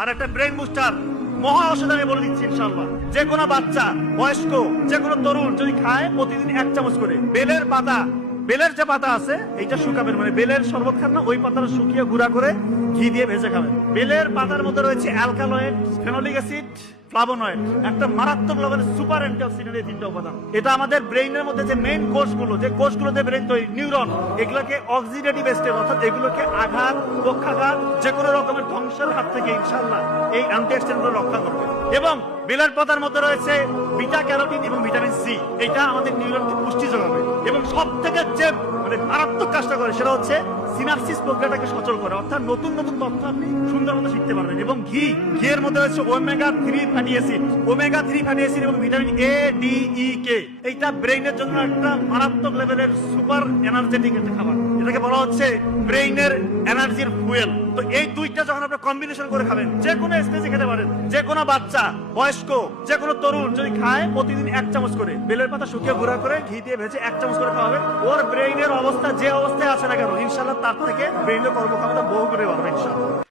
আর একটা brain booster মহা ঔষধ আমি বলে দিচ্ছি ইনশাআল্লাহ। যে কোনো বাচ্চা, বয়স্ক, যে কোনো তরুণ যদি খায় প্রতিদিন 1 চামচ করে, বেলের পাতা, বেলের যে পাতা আছে এইটা শুকাবেন, মানে বেলের শরবত খান না, ওই পাতাটা শুকিয়ে গুঁড়া করে ঘি দিয়ে ভেজে খাবেন। বেলের পাতার মধ্যে রয়েছে অ্যালকালয়েড, ফেনোলিক অ্যাসিড, ফ্লাভোনয়েড, একটা মারাত্মক লেভেলের সুপার অ্যান্টিঅক্সিডেন্ট, এই 3টা উপাদান। এটা আমাদের ব্রেইনের মধ্যে যে মেইন কোষগুলো, যে কোষগুলোতে ব্রেইন তৈরি, নিউরন, এগুলোকে অক্সিডেটিভ স্টেট অর্থাৎ এগুলোকে আঘাত, পক্ষাঘাত, যে কোনো রকমের ধ্বংসের হাত থেকে ইনশাআল্লাহ এই অ্যান্টিঅক্সিডেন্টগুলো রক্ষা করবে। এবং বেলের পাতার মধ্যে রয়েছে বিটা ক্যারোটিন এবং ভিটামিন সি, এটা আমাদের নিউরনকে পুষ্টি যোগাবে। এবং সব থেকে যে মানে মারাত্মক কাজটা করে সেটা হচ্ছে সিনাপসিস প্রক্রিয়াটাকে সচল করে, অর্থাৎ নতুন নতুন তথ্য আপনি সুন্দর মতো শিখতে পারবেন। এবং ঘিয়ের মধ্যে রয়েছে omega 3 fatty acid, omega 3 fatty acid এবং ভিটামিন এ, ডি, ই, কে। এইটা ব্রেইনের জন্য একটা মারাত্মক লেভেলের সুপার এনার্জেটিক একটা খাবার, এটাকে বলা হচ্ছে ব্রেইনের এনার্জির ফুয়েল। তো এই দুইটা যখন আপনি কম্বিনেশন করে খাবেন, যে কোনো স্টেজে খেতে পারেন, যে কোনো বাচ্চা, বয়স্ক, যে কোনো তরুণ যদি খায় প্রতিদিন 1 চামচ করে, বেলের পাতা শুকিয়ে গুঁড়া করে ঘি দিয়ে ভেজে 1 চামচ করে খাওয়াবে, ওর ব্রেইনের অবস্থা যে অবস্থায় আছে না কেন ইনশাআল্লাহ তার থেকে ব্রেইনের কর্মক্ষমতা বহু করে বাড়বে ইনশাআল্লাহ।